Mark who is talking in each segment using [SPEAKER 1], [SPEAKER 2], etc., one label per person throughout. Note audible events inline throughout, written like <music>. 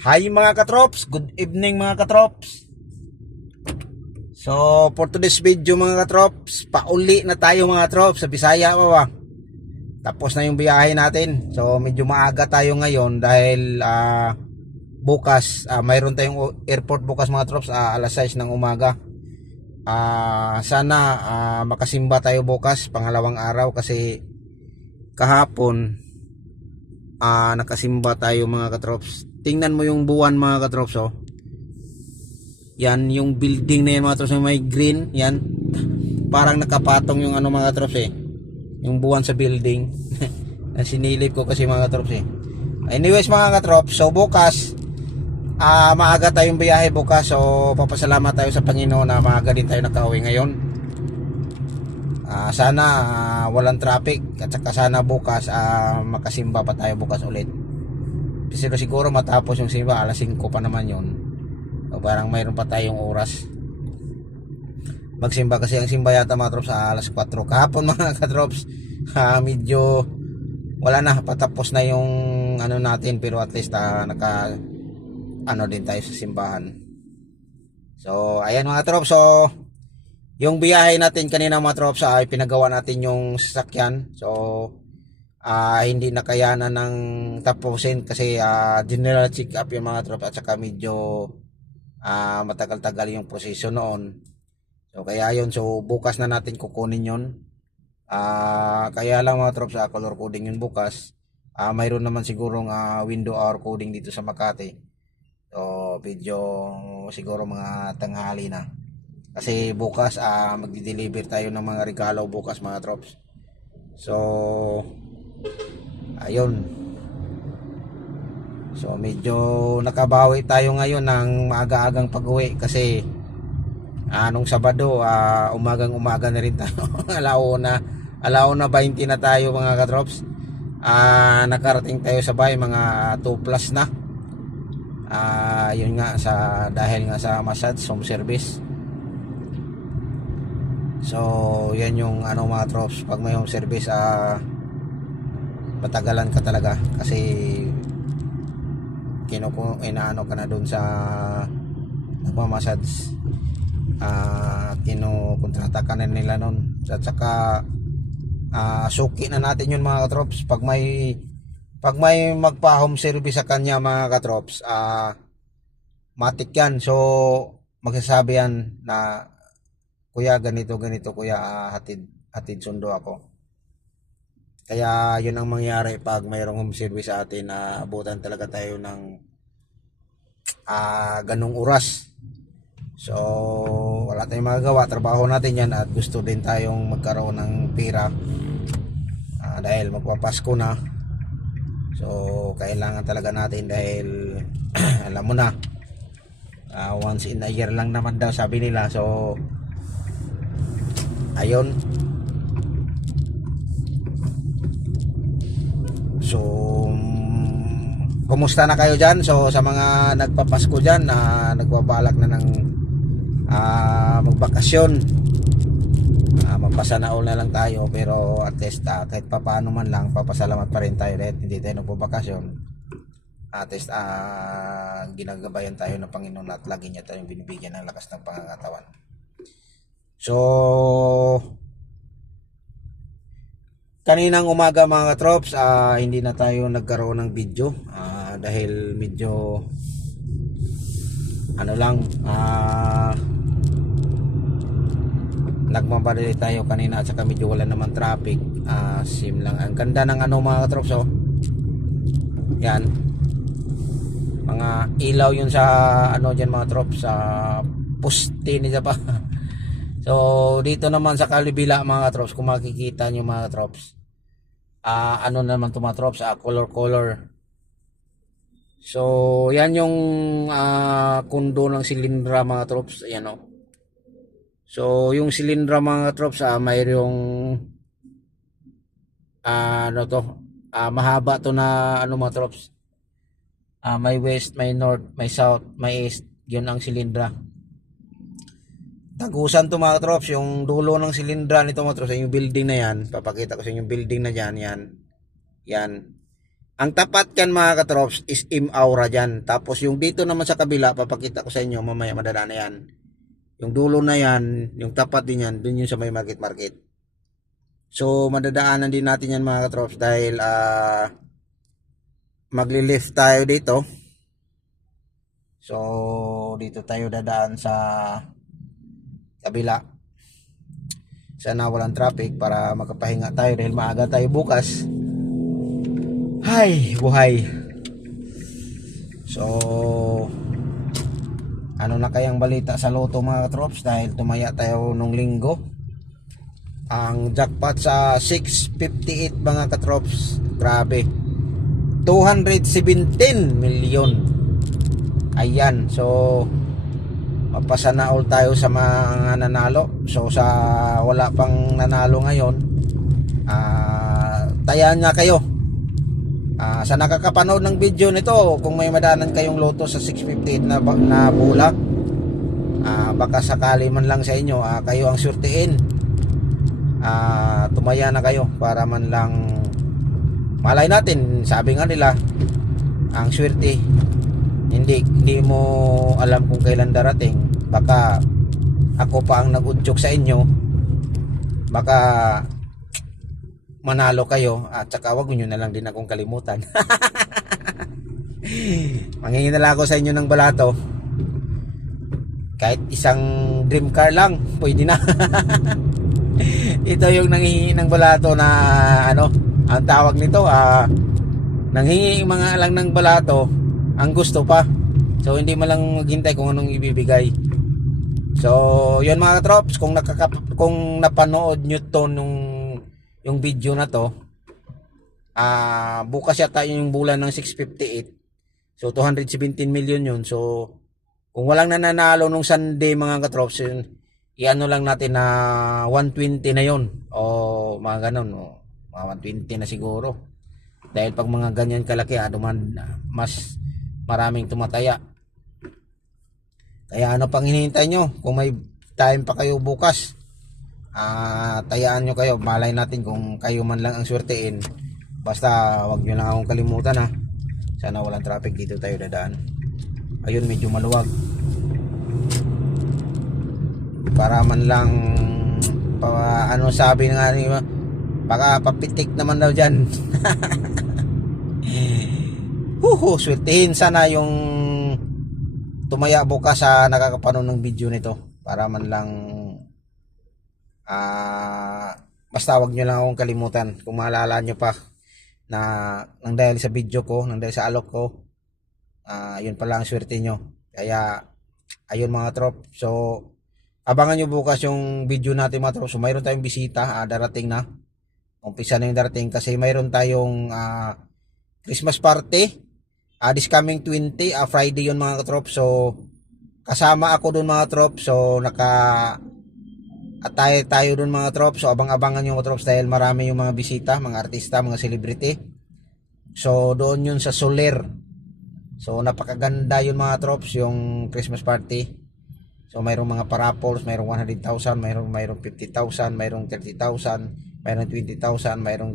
[SPEAKER 1] Hi mga katrops, good evening mga katrops. So for today's video mga katrops, pauli na tayo mga katrops sa Bisaya pa? Tapos na yung biyahe natin. So medyo maaga tayo ngayon dahil ah, bukas ah, mayroon tayong airport bukas mga trops ah, alas 6 ng umaga. Ah, sana ah, makasimba tayo bukas pangalawang araw kasi kahapon ah nakasimba tayo mga katrops. Tingnan mo yung buwan mga katrops oh. Yan yung building na yan mga katrops may green, yan. Parang nakapatong yung ano mga katrops eh. Yung buwan sa building. <laughs> Sinilip ko kasi mga katrops eh. Anyways mga katrops, so bukas ah maaga tayong biyahe bukas so papasalamat tayo sa Panginoon na maaga din tayo nakauwi ngayon. Ah, sana ah, walang traffic at saka sana bukas ah, makasimba pa tayo bukas ulit. Pero siguro matapos yung simba alas 5 pa naman yon. So parang mayroon pa tayong oras. Magsimba kasi ang simba yata mga trops sa alas 4 kahapon <laughs> mga katrops. Ah, medyo wala na patapos na yung ano natin pero at least ah, naka ano din tayo sa simbahan. So ayan mga trops so yung biyahe natin kanina mga trops ay pinagawa natin yung sasakyan. So ah hindi nakayanan ng tapusin kasi ah, general check up yung mga tropa at saka medyo ah, matagal-tagal yung proseso noon. So kaya yun, so bukas na natin kukunin yun. Ah, kaya lang mga tropa sa color coding yun bukas. Ah, mayroon naman sigurong ah, window hour coding dito sa Makati. So medyo siguro mga tanghali na. Kasi bukas ah, magdi-deliver tayo ng mga regalo bukas mga trops. So ayun. So medyo nakabawi tayo ngayon ng maaga-agang pag-uwi kasi anong Sabado ah, umagang umaga na rin tayo. <laughs> Alauna alauna 20 na tayo mga katrops. Ah, nakarating tayo sa bahay mga 2 plus na. Ah, yun nga sa dahil nga sa massage home service. So yan yung ano mga trops pag may home service ah matagalan ka talaga kasi kinuko inaano ka na doon sa nagmamassage. Ah kinukontrata ka na nila noon at saka ah, suki na natin yun mga katrops. Pag may pag may magpa home service sa kanya mga katrops ah matik yan. So magsasabi yan na kuya ganito ganito kuya ah, hatid hatid sundo ako kaya yun ang mangyari pag mayroong home service sa atin na abutan talaga tayo ng ah ganong oras. So wala tayong magagawa, trabaho natin yan at gusto din tayong magkaroon ng pera Ah, dahil magpapasko na. So kailangan talaga natin dahil <clears throat> alam mo na ah, once in a year lang naman daw sabi nila. So ayun So, kumusta na kayo dyan? So, sa mga nagpapasko dyan, na nagbabalak na ng ah, magbakasyon, uh, magpasana all na lang tayo. Pero at least, ah, kahit papaano man lang, papasalamat pa rin tayo dahil hindi tayo nagpabakasyon. At least, ah, ginagabayan tayo ng Panginoon at lagi niya tayong binibigyan ng lakas ng pangangatawan. So, kaninang umaga mga katrops ah, hindi na tayo nagkaroon ng video. Ah, dahil medyo ano lang ah, nagmamadali tayo kanina at saka medyo wala naman traffic. Ah, sim lang. Ang ganda ng ano mga katrops oh. Yan. Mga ilaw yun sa ano dyan mga trops sa puste nila pa <laughs> So, dito naman sa kalibila mga trops, kung makikita nyo mga trops, ah ano naman to mga trops, ah, color color. So, yan yung ah, kundo ng silindra mga trops, ayan o. So, yung silindra mga trops, ah, mayroong ah, ano to, ah, mahaba to na ano mga trops. Ah, may west, may north, may south, may east, yun ang silindra. Tagusan to mga trops, yung dulo ng silindra nito mga trops, yung building na yan, papakita ko sa inyo building na dyan, yan, yan, Ang tapat yan mga katrops is M Aura dyan. Tapos yung dito naman sa kabila, papakita ko sa inyo mamaya madadaan na yan. Yung dulo na yan, yung tapat din yan, dun yung sa may market market. So madadaanan din natin yan mga katrops dahil ah magli-lift tayo dito. So dito tayo dadaan sa kabila. Sana walang traffic para makapahinga tayo dahil maaga tayo bukas. Hay, buhay. So, ano na kayang balita sa loto mga katrops dahil tumaya tayo nung linggo. Ang jackpot sa 658 mga katrops, grabe. 217 million. Ayan, so mapasana all tayo sa mga nanalo. So sa wala pang nanalo ngayon, ah tayaan nga kayo. Ah, sa nakakapanood ng video nito, kung may madanan kayong loto sa 658 na, na bola, ah, baka sakali man lang sa inyo, ah, kayo ang surtiin. Ah, tumaya na kayo para man lang malay natin, sabi nga nila, ang swerte hindi hindi mo alam kung kailan darating. Baka ako pa ang nag-udyok sa inyo. Baka manalo kayo at saka wag nyo na lang din akong kalimutan. <laughs> Mangingin na ako sa inyo ng balato. Kahit isang dream car lang, pwede na. <laughs> Ito yung nanghihingi ng balato na ano, ang tawag nito, ah, nanghingi mga lang ng balato, ang gusto pa. So hindi mo lang maghintay kung anong ibibigay. So, yun mga katrops, kung nakaka kung napanood nyo to nung yung video na to, ah bukas yata yung bulan ng 658. So 217 million yun. So kung walang nananalo nung Sunday mga katrops, yun, i-ano lang natin na 120 na yun. O mga ganun. O, mga 120 na siguro. Dahil pag mga ganyan kalaki, ah, duman, mas maraming tumataya. Kaya ano pang hinihintay nyo? Kung may time pa kayo bukas, ah tayaan nyo kayo. Malay natin kung kayo man lang ang swertein. Basta wag nyo lang akong kalimutan ha. Sana walang traffic dito tayo dadaan. Ayun, medyo maluwag. Para man lang pa, ano sabi nga ni baka papitik naman daw dyan. <laughs> Huhu, swertihin sana yung tumaya bukas sa nakakapanood ng video nito para man lang ah basta wag nyo lang akong kalimutan. Kung maalala nyo pa na nang dahil sa video ko nang dahil sa alok ko ah yun pala ang swerte nyo. Kaya ayun mga trop so abangan nyo bukas yung video natin mga trop. So mayroon tayong bisita ah, darating na. Umpisa na yung darating kasi mayroon tayong ah, Christmas party Ah, this coming 20, ah, Friday yun mga katrop. So, kasama ako doon mga trop. So, naka at tayo, tayo doon mga trop. So, abang-abangan yung mga trops dahil marami yung mga bisita, mga artista, mga celebrity. So, doon yun sa Soler. So, napakaganda yun mga trops, yung Christmas party. So, mayroong mga parapols, mayroong 100,000, mayroong, mayroong 50,000, mayroong 30,000, mayroong 20,000, mayroong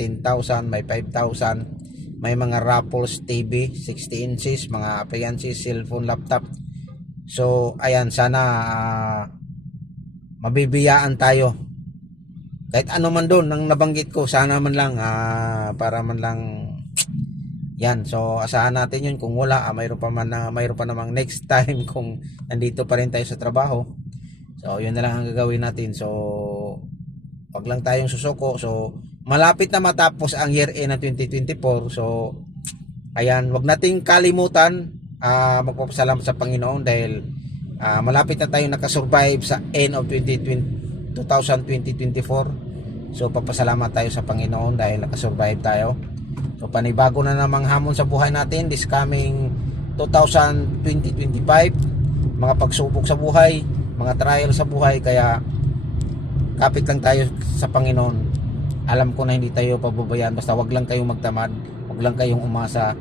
[SPEAKER 1] 10,000, may 5,000 may mga Raffles TV 60 inches, mga appliances, cellphone, laptop. So, ayan, sana ah, mabibiyaan tayo. Kahit ano man doon, nang nabanggit ko, sana man lang, ah, para man lang, yan. So, asahan natin yun. Kung wala, ah, mayroon pa man na, mayroon pa namang next time <laughs> kung nandito pa rin tayo sa trabaho. So, yun na lang ang gagawin natin. So, wag lang tayong susuko. So, malapit na matapos ang year end ng 2024. So, ayan, wag nating kalimutan ah magpapasalamat sa Panginoon dahil ah, malapit na tayo nakasurvive sa end of 2020, 2024. So, papasalamat tayo sa Panginoon dahil nakasurvive tayo. So, panibago na namang hamon sa buhay natin this coming 2025. Mga pagsubok sa buhay, mga trial sa buhay, kaya kapit lang tayo sa Panginoon alam ko na hindi tayo pababayaan basta wag lang kayong magtamad wag lang kayong umasa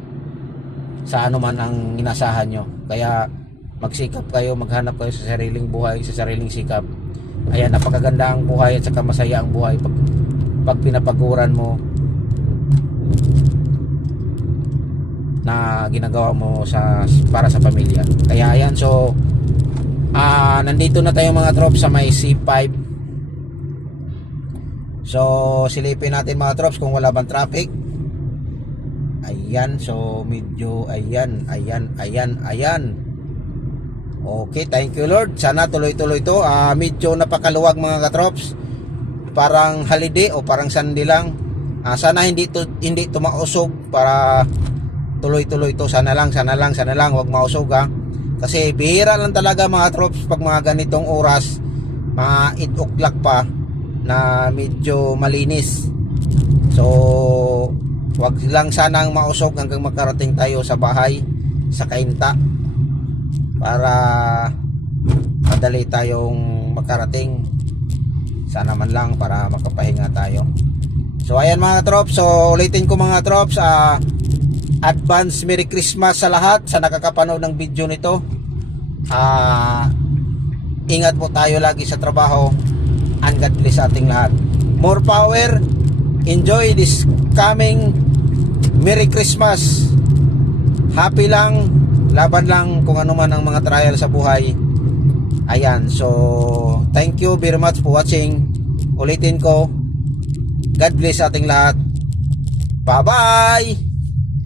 [SPEAKER 1] sa ano man ang inasahan nyo kaya magsikap kayo maghanap kayo sa sariling buhay sa sariling sikap ayan napakaganda ang buhay at saka masaya ang buhay pag, pag pinapaguran mo na ginagawa mo sa para sa pamilya. Kaya ayan, so ah nandito na tayo mga trops sa may C5. So silipin natin mga trops kung wala bang traffic. Ayan, so medyo ayan, ayan, ayan, ayan. Okay, thank you Lord. Sana tuloy-tuloy to. Ah, medyo napakaluwag mga katrops. Parang holiday o parang Sunday lang. Ah, sana hindi to hindi to mausog para tuloy-tuloy to. Sana lang, sana lang, sana lang wag mausog ha. Kasi bihira lang talaga mga trops pag mga ganitong oras, mga 8 o'clock pa na medyo malinis. So, wag lang sanang mausog hanggang makarating tayo sa bahay sa Kainta para madali tayong makarating. Sana man lang para makapahinga tayo. So ayan mga trops. So ulitin ko mga trops ah, advance Merry Christmas sa lahat sa nakakapanood ng video nito. Ah, ingat po tayo lagi sa trabaho and God bless ating lahat. More power. Enjoy this coming Merry Christmas. Happy lang laban lang kung ano man ang mga trial sa buhay. Ayan so thank you very much for watching. Ulitin ko God bless ating lahat. Bye bye